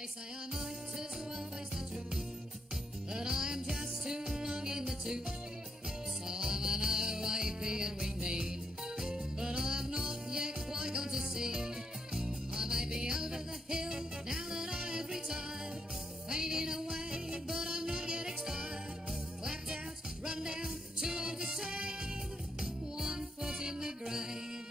They say I might as well face the truth, but I am just too long in the tooth. So I'm an OAP and we mean, but I'm not yet quite gone to sea. I may be over the hill now that I have retired, fading away, but I'm not yet expired. Clapped out, run down, too old to save, 1 foot in the grave.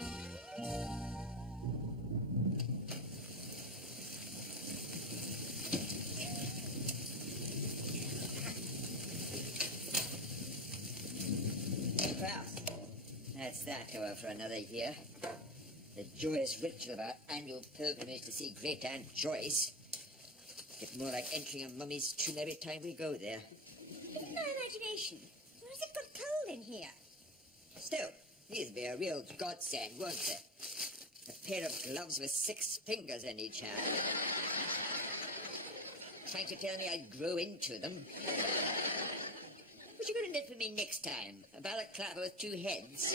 Well, that's that over for another year. The joyous ritual of our annual pilgrimage to see Great Aunt Joyce. Get more like entering a mummy's tomb every time we go there. Look at my imagination. Why has it got cold in here? Still, these be a real godsend, won't they? A pair of gloves with 6 fingers in each hand. Trying to tell me I'd grow into them. What you going to knit for me next time? A balaclava with 2 heads?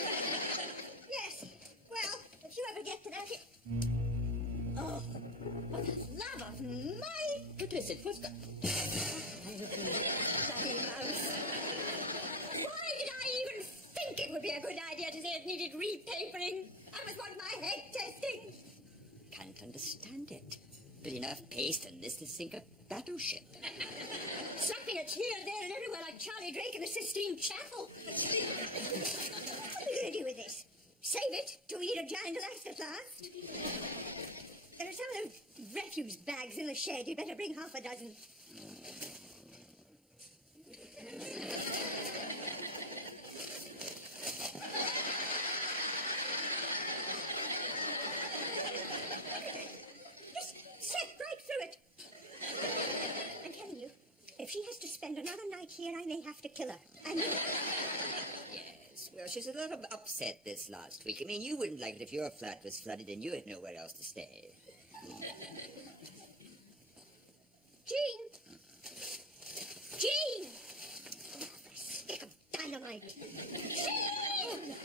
Yes. Well, if you ever get to that... Oh, for the love of my... But listen, what's got... Bloody mouse. Why did I even think it would be a good idea to say it needed repapering? I must want my head testing. Can't understand it. But enough paste in this to sink a battleship. Slapping it here, there, and everywhere like Charlie Drake in the Sistine Chapel. What are you going to do with this? Save it to eat a giant elixir at last? There are some of those refuse bags in the shed. You'd better bring half a dozen. Just set right through it. I'm telling you, if she has to spend another night here, I may have to kill her. I mean... Yes, well, she's a little upset this last week. I mean, you wouldn't like it if your flat was flooded and you had nowhere else to stay. Jean! Jean! Oh, for a stick of dynamite. Jean!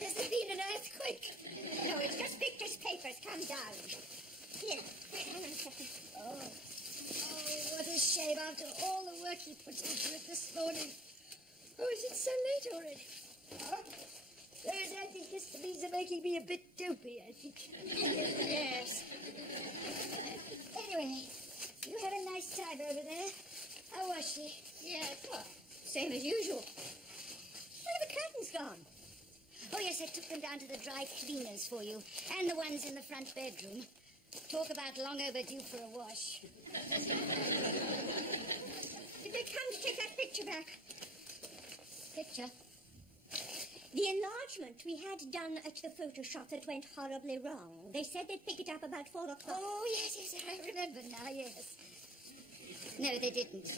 Has there been an earthquake? No, it's just pictures, papers. Come down. Here, hang on a second. Oh, what a shame after all the work he put into it this morning. Oh, is it so late already? Oh, those antihistamines are making me a bit dopey, I think. Yes. Anyway, you had a nice time over there. How was she? Yes, well, same as usual. Where have the curtains gone? Oh, yes, I took them down to the dry cleaners for you, and the ones in the front bedroom. Talk about long overdue for a wash. Did they come to take that picture back? Picture? The enlargement we had done at the photo shop that went horribly wrong. They said they'd pick it up about 4 o'clock. Oh, yes, I remember now, yes. No, they didn't.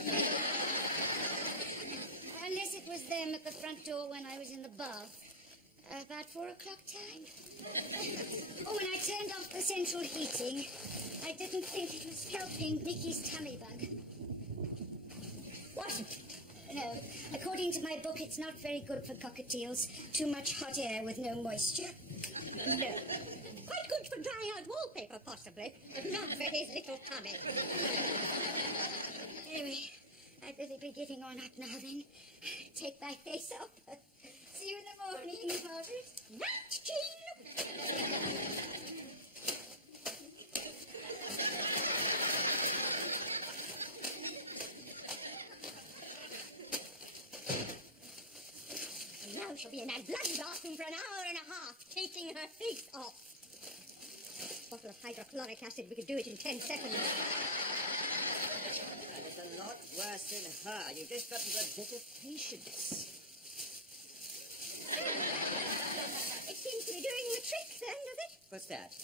Unless it was them at the front door when I was in the bath. About 4 o'clock time. Oh, when I turned off the central heating, I didn't think it was helping Nicky's tummy bug. Wasn't it? No, according to my book, it's not very good for cockatiels. Too much hot air with no moisture. No. Quite good for drying out wallpaper, possibly, but not for his little tummy. Anyway, I'd better be getting on up now then. Take my face off. See you in the morning, Margaret. Right, Jean! Now she'll be in that bloody bathroom for an hour and a half, taking her face off. Bottle of hydrochloric acid, we could do it in 10 seconds. It's a lot worse than her. You've just got to have a bit of patience. It seems to be doing the trick then, does it? What's that?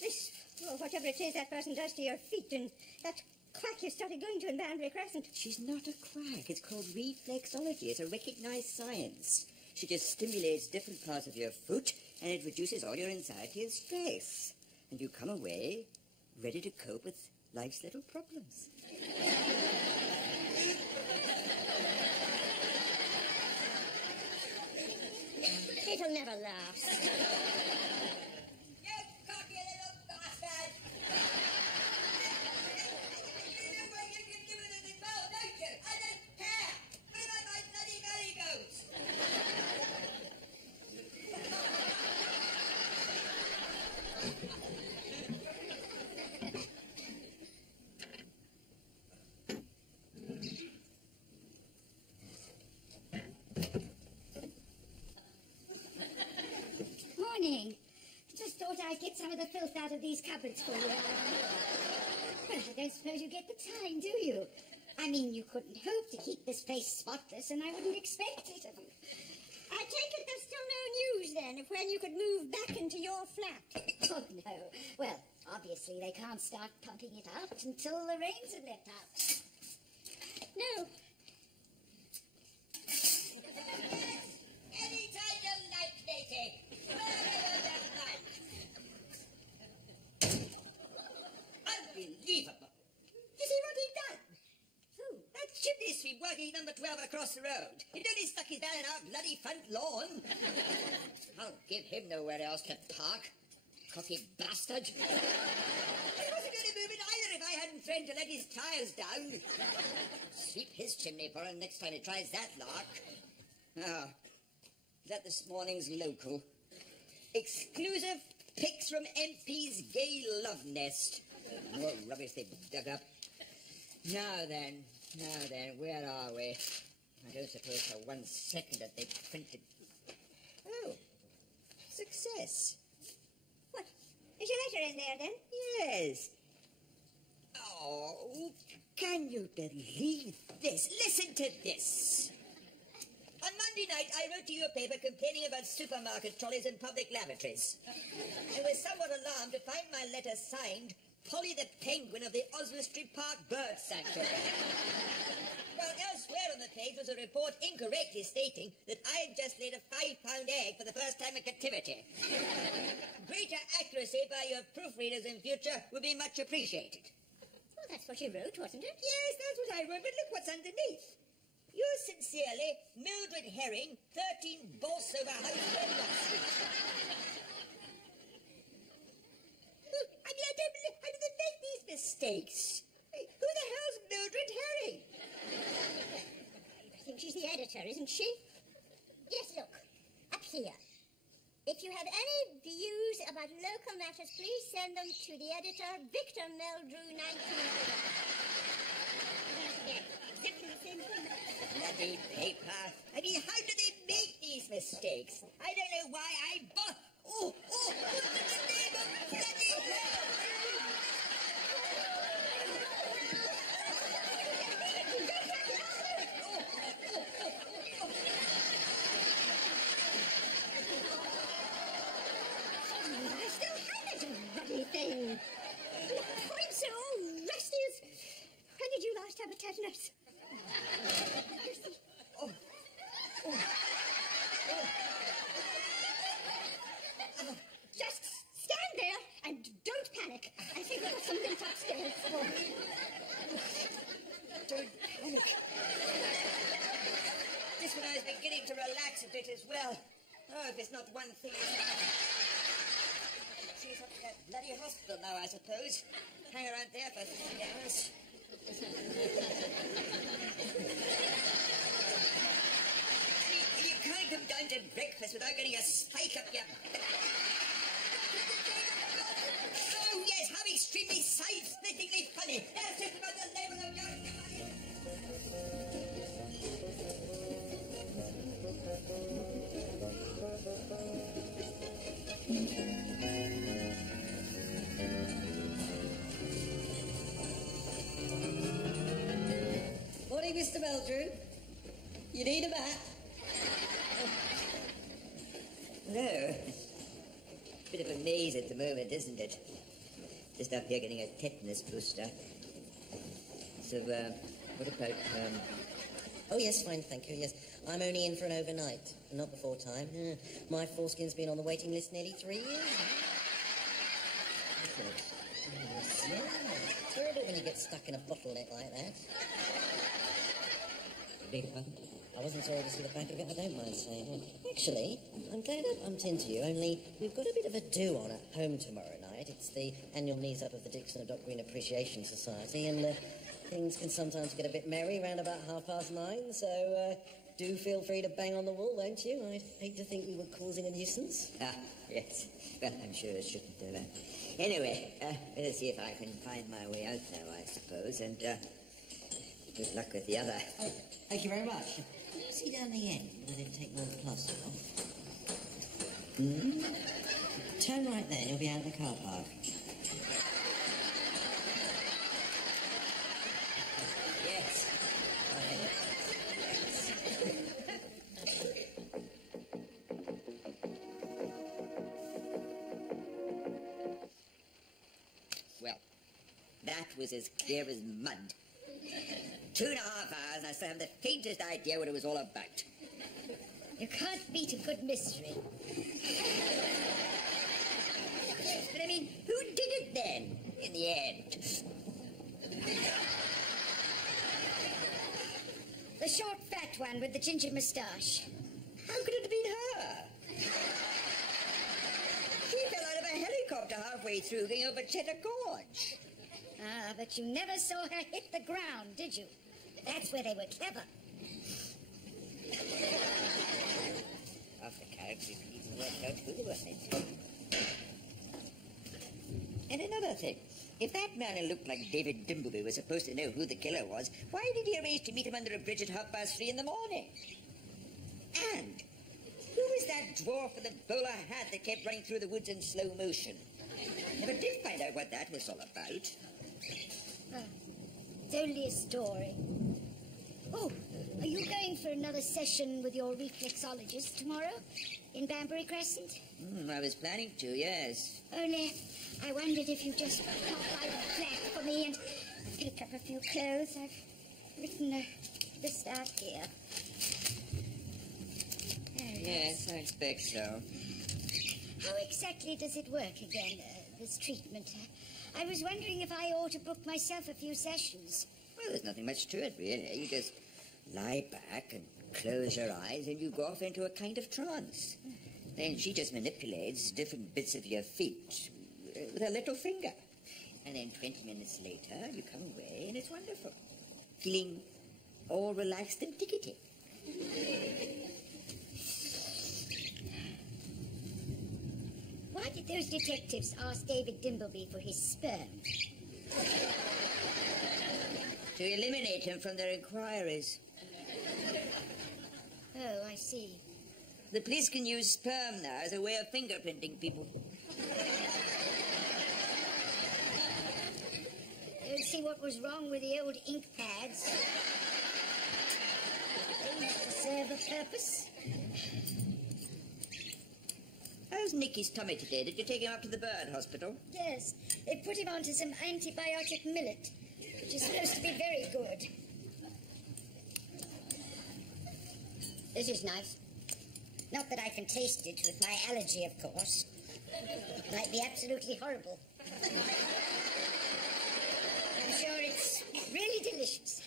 This, whatever it is that person does to your feet, and that quack you started going to in Banbury Crescent. She's not a quack. It's called reflexology. It's a recognized science. She just stimulates different parts of your foot, and it reduces all your anxiety and stress. And you come away ready to cope with life's little problems. It'll never last. You cocky little bastard! Morning. Just thought I'd get some of the filth out of these cupboards for you. Well, I don't suppose you get the time, do you? I mean, you couldn't hope to keep this place spotless, and I wouldn't expect it of you. I take it there's still no news, then, of when you could move back into your flat. Oh, no. Well, obviously they can't start pumping it out until the rains are let out. No. Anytime you like, Katie. Unbelievable. You see what he done? Who? That chimney sweep working number 12 across the road. He nearly stuck his van in our bloody front lawn. I'll give him nowhere else to park. Cocky bastard. He wasn't going to move it either if I hadn't threatened to let his tyres down. Sweep his chimney for him next time he tries that lark. Ah, is that this morning's local? Exclusive pics from MP's gay love nest. More rubbish they dug up. Now then, where are we? I don't suppose for 1 second that they printed... Oh, success. What? Is your letter in there, then? Yes. Oh, can you believe this? Listen to this. On Monday night, I wrote to your paper complaining about supermarket trolleys and public lavatories. I was somewhat alarmed to find my letter signed Polly the Penguin of the Oswestry Park Bird Sanctuary. Well, elsewhere on the page was a report incorrectly stating that I had just laid a £5 egg for the first time in captivity. Greater accuracy by your proofreaders in future would be much appreciated. Well, that's what you wrote, wasn't it? Yes, that's what I wrote, but look what's underneath. Yours sincerely, Mildred Herring, 13 Bolsover House, Denmark Street. I mean, I don't believe... How do they make these mistakes? Who the hell's Mildred Herring? I think she's the editor, isn't she? Yes, look. Up here. If you have any views about local matters, please send them to the editor, Victor Meldrew, 19... Exactly the same thing. Bloody paper. I mean, how do they make these mistakes? I don't know why I bought... Oh, what's the name of bloody hell? I still have that ruddy thing. The points are all rusty as... When did you last have a tetanus? Just stand there and don't panic. I think we've got some lint upstairs. Don't panic. This one I was beginning to relax a bit as well. Oh, if it's not one thing... She's up to that bloody hospital now, I suppose. Hang around there for 3 hours. You can't come down to breakfast without getting a spike up your... Oh, yes, how extremely side-splittingly funny. That's just about the level of your... Morning, Mr. Meldrew. You need a bat? No. Bit of a maze at the moment, isn't it? Just up here getting a tetanus booster. So, what about, Oh, yes, fine, thank you, yes. I'm only in for an overnight, not before time. My foreskin's been on the waiting list nearly 3 years. Yes, yeah. It's terrible when you get stuck in a bottleneck like that. beg your pardon? I wasn't sorry to see the back of it, I don't mind saying. Actually, I'm glad I bumped into you, only we've got a bit of a do-on at home tomorrow night. It's the annual knees-up of the Dixon and Dock Green Appreciation Society, and things can sometimes get a bit merry round about 9:30, so do feel free to bang on the wall, won't you? I'd hate to think we were causing a nuisance. Ah, yes. Well, I'm sure it shouldn't do that. Anyway, let's see if I can find my way out now, I suppose, and good luck with the other. Oh, thank you very much. See down the end where they take one plaster off? Turn right there and you'll be out of the car park. Yes. Well, that was as clear as mud. 2.5 hours and I still have the faintest idea what it was all about. You can't beat a good mystery. But I mean, who did it then, in the end? The short, fat one with the ginger moustache. How could it have been her? She fell out of a helicopter halfway through going over Cheddar Gorge. Ah, but you never saw her hit the ground, did you? That's where they were clever. Half the characters even worked out who they were meant. And another thing. If that man who looked like David Dimbleby was supposed to know who the killer was, why did he arrange to meet him under a bridge at 3:30 in the morning? And who was that dwarf with the bowler hat that kept running through the woods in slow motion? Never did find out what that was all about. Oh, it's only a story. Oh, are you going for another session with your reflexologist tomorrow in Banbury Crescent? I was planning to, yes. Only I wondered if you'd just pop by the flat for me and pick up a few clothes. I've written a list out here. There it is. Yes, I expect so. How exactly does it work again, this treatment? I was wondering if I ought to book myself a few sessions. Well, there's nothing much to it, really. You just lie back and close your eyes and you go off into a kind of trance. Then she just manipulates different bits of your feet with her little finger. And then 20 minutes later, you come away and it's wonderful. Feeling all relaxed and tickety. Why did those detectives ask David Dimbleby for his sperm? To eliminate him from their inquiries. Oh, I see. The police can use sperm now as a way of fingerprinting people. Don't see what was wrong with the old ink pads. They used to serve a purpose. How's Nicky's tummy today? Did you take him up to the bird hospital? Yes, they put him onto some antibiotic millet, which is supposed to be very good. This is nice. Not that I can taste it with my allergy, of course. It might be absolutely horrible. I'm sure it's really delicious.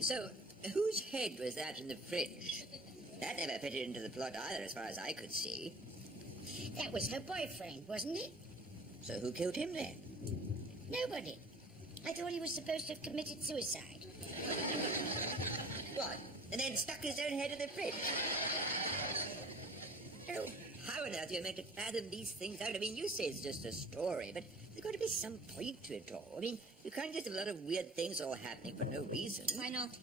So, whose head was that in the fridge? That never fitted into the plot either, as far as I could see. That was her boyfriend, wasn't it? So who killed him then? Nobody. I thought he was supposed to have committed suicide. What? And then stuck his own head in the fridge? Oh, how on earth are you meant to fathom these things out? I mean, you say it's just a story, but there's got to be some point to it all. I mean, you can't just have a lot of weird things all happening for no reason. Why not?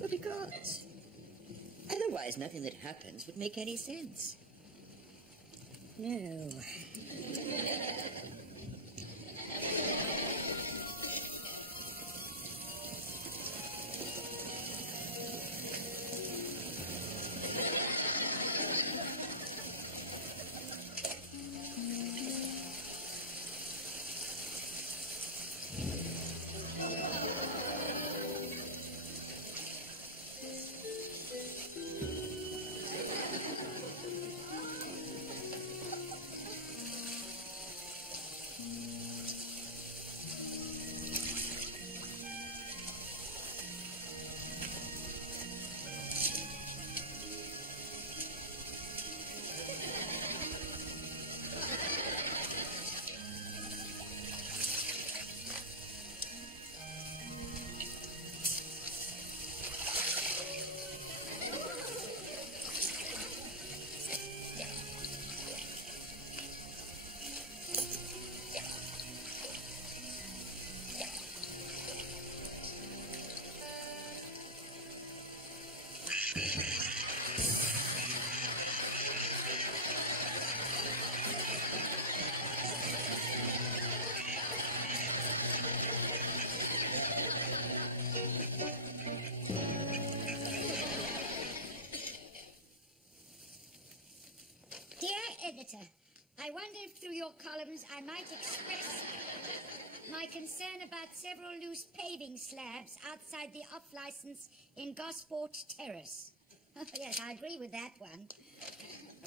Well, because otherwise nothing that happens would make any sense. No. Dear editor, I wonder if through your columns I might express my concern about several loose paving slabs outside the off-licence in Gosport Terrace. Oh, yes, I agree with that one.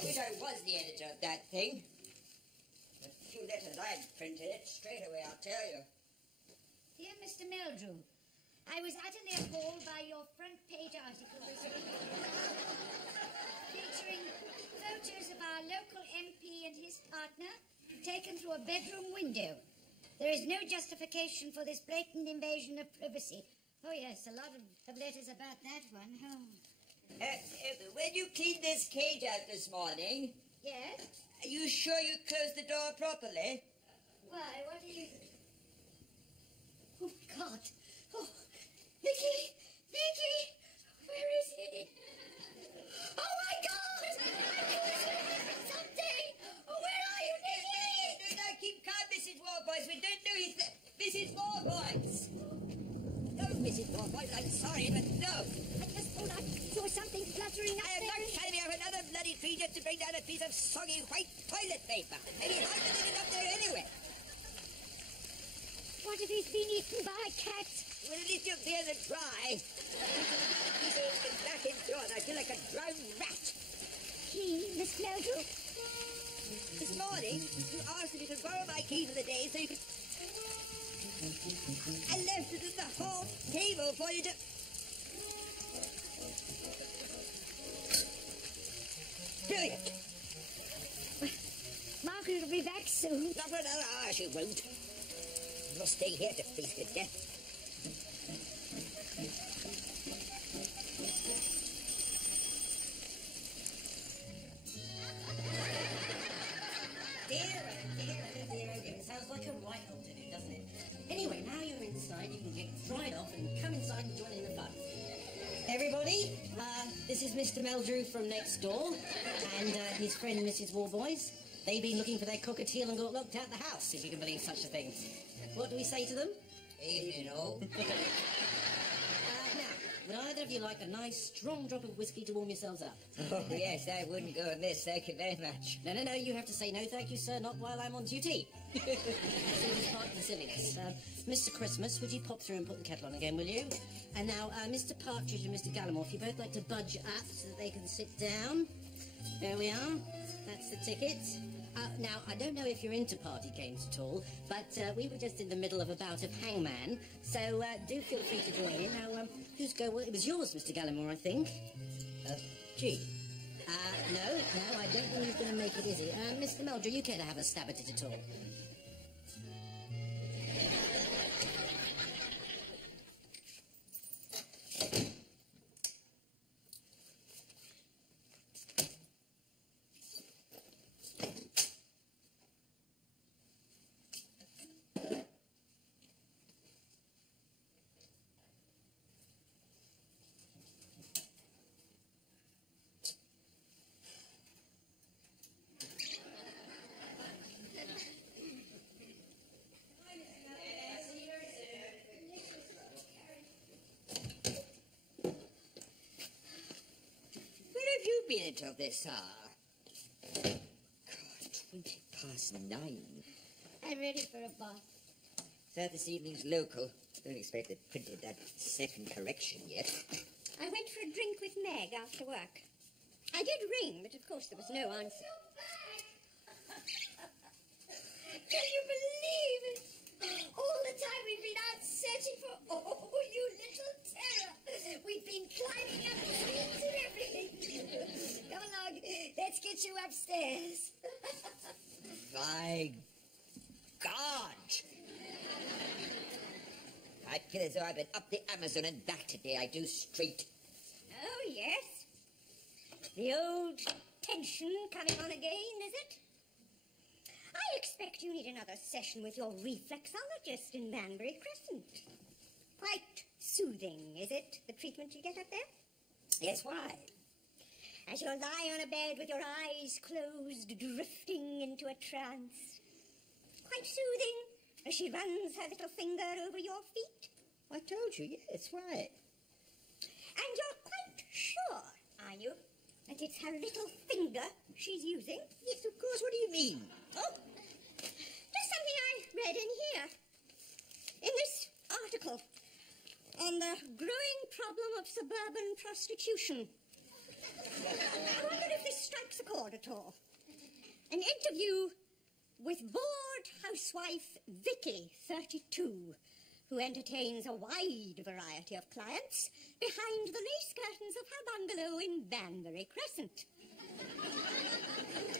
I wish I was the editor of that thing. A few letters I'd printed it straight away, I'll tell you. Dear Mr. Meldrew, I was utterly appalled by your front page article this week, featuring photos of our local MP and his partner taken through a bedroom window. There is no justification for this blatant invasion of privacy. Oh, yes, a lot of letters about that one. Oh. When you cleaned this cage out this morning, Yes? are you sure you closed the door properly? Why, what are you... Oh, God. Oh, Nicky! Nicky! Where is he? Oh, my God! Something! Oh, where are you, Nicky? No, keep calm, Mrs. Warboys. We don't know he's Mrs. Warboys. No, Mrs. Warboys, I'm sorry, but no. I just thought I saw something fluttering up I am there. not climbing up another bloody tree just to bring down a piece of soggy white toilet paper. And he's hiding it up there anyway. What if he's been eaten by a cat? Well, at least you'll clear the dry. He's back indoors. I feel like a drowned rat. Key, Miss Meldrew? This morning, you asked if you could borrow my key for the day so you could... I left it at the hall table for you to... Do it. Margaret will be back soon. Not for another hour, she won't. You must stay here to face her death. Dear. Sounds like a right old to do, doesn't it? Anyway, now you're inside, you can get dried off and come inside and join in the fun. Everybody, this is Mr. Meldrew from next door and his friend Mrs. Warboys. They've been looking for their cockatiel and got locked out the house, if you can believe such a thing. What do we say to them? Evening, all. Now, would either of you like a nice, strong drop of whiskey to warm yourselves up? Oh, yes, that wouldn't go amiss. Thank you very much. No, you have to say no thank you, sir, not while I'm on duty. It's part of the silliness. Mr. Christmas, would you pop through and put the kettle on again, will you? And now, Mr. Partridge and Mr. Gallimore, if you both like to budge up so that they can sit down. There we are. That's the ticket. Now, I don't know if you're into party games at all, but we were just in the middle of a bout of hangman, so do feel free to join in. Now, whose go? Well, it was yours, Mr. Gallimore, I think. Gee. No, I don't think he's going to make it, is he? Mr. Meldrew, you care to have a stab at it at all? Been until this hour. God, 9:20. I'm ready for a bath. So this evening's local. Don't expect they've printed that second correction yet. I went for a drink with Meg after work. I did ring, but of course there was no answer. Can you believe it? All the time we've been out searching for... Oh, you little terror. We've been climbing up trees and everything. Come along, let's get you upstairs. My God! I feel as though I've been up the Amazon and back today. I do straight. Oh, yes. The old tension coming on again, is it? I expect you need another session with your reflexologist in Banbury Crescent. Quite soothing, is it, the treatment you get up there? Yes, why? As you lie on a bed with your eyes closed, drifting into a trance. Quite soothing, as she runs her little finger over your feet. I told you, yes, why? And you're quite sure, are you, that it's her little finger she's using? Yes, of course. What do you mean? Oh, just something I read in here. In this article on the growing problem of suburban prostitution. I wonder if this strikes a chord at all. An interview with bored housewife Vicky, 32, who entertains a wide variety of clients behind the lace curtains of her bungalow in Banbury Crescent.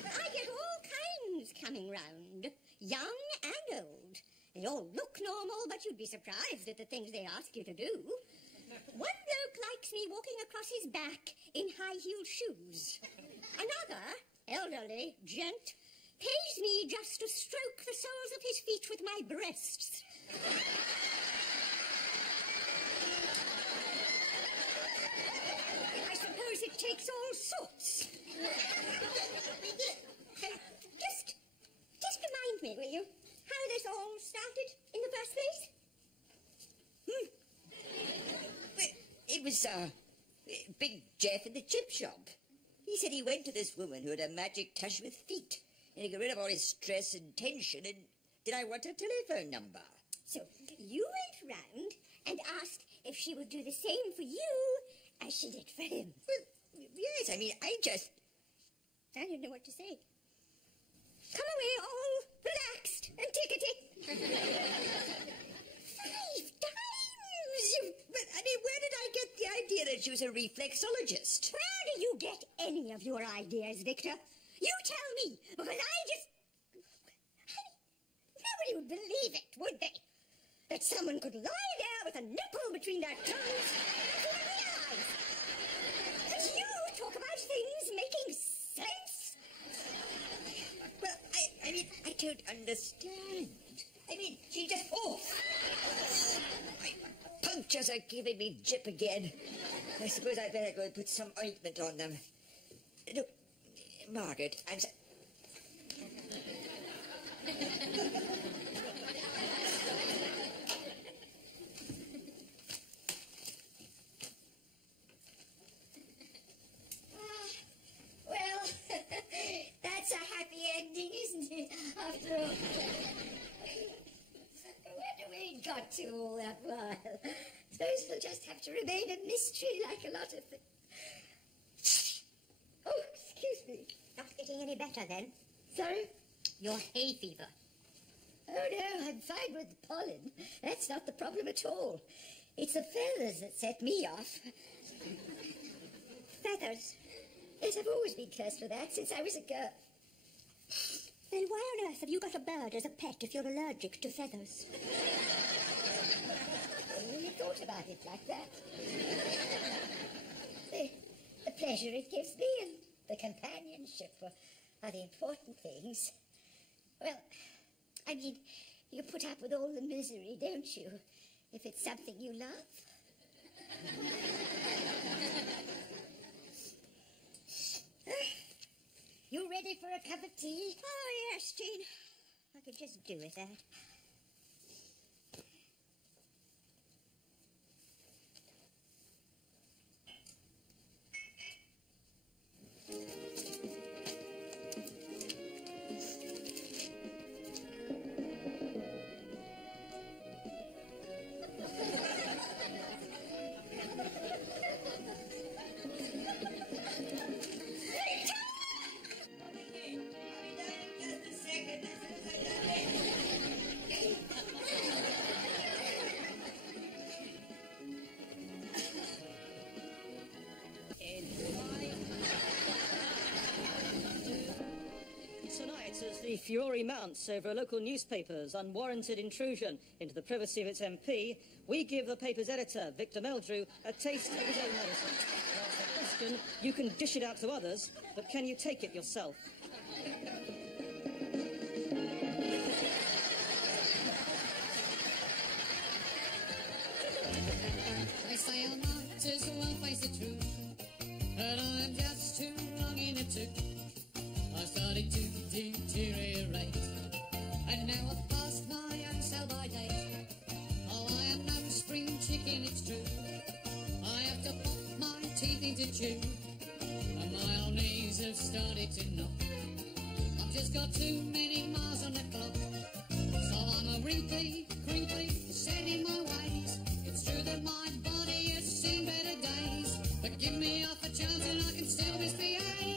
I get all kinds coming round, young and old. They all look normal, but you'd be surprised at the things they ask you to do. One bloke likes me walking across his back in high-heeled shoes. Another, elderly gent, pays me just to stroke the soles of his feet with my breasts. I suppose it takes all sorts. Just remind me, will you, how this all started in the first place? Well, it was, Big Jeff in the chip shop. He said he went to this woman who had a magic touch with feet, and he got rid of all his stress and tension, and did I want her telephone number? So you went round and asked if she would do the same for you as she did for him. Well, yes, I mean, I didn't know what to say. Come away all relaxed and tickety. 5 times! But, I mean, where did I get the idea that she was a reflexologist? Where do you get any of your ideas, Victor? You tell me, because nobody would believe it, would they? That someone could lie there with a nipple between their tongues and full of the eyes. That you talk about things making sense. Well, I mean, I don't understand. I mean, she just... Oh! My punctures are giving me jip again. I suppose I'd better go and put some ointment on them. Look, Margaret, I'm so... Well, that's a happy ending, isn't it? After all. Where do we got to all that while? Suppose it'll just have to remain a mystery like a lot of things. Oh, excuse me. Not getting any better then. Sorry? Your hay fever. Oh, no, I'm fine with the pollen. That's not the problem at all. It's the feathers that set me off. Feathers? Yes, I've always been cursed for that since I was a girl. Then why on earth have you got a bird as a pet if you're allergic to feathers? I never really thought about it like that. The pleasure it gives me and the companionship are the important things. Well, I mean, you put up with all the misery, don't you? If it's something you love. You ready for a cup of tea? Oh, yes, Jean. I could just do with that. As the fury mounts over a local newspaper's unwarranted intrusion into the privacy of its MP, we give the paper's editor, Victor Meldrew, a taste of his own medicine. That's the question. You can dish it out to others, but can you take it yourself? I say I might as well face the truth, but I'm just too long in the tooth. I started to deteriorate, and now I've passed my own sell-by date. Oh, I am no spring chicken, it's true. I have to pop my teeth into chew, and My old knees have started to knock. I've just got too many miles on the clock. So I'm a wrinkly, crinkly, set in my ways. It's true that my body has seen better days, but give me half a chance and I can still misbehave.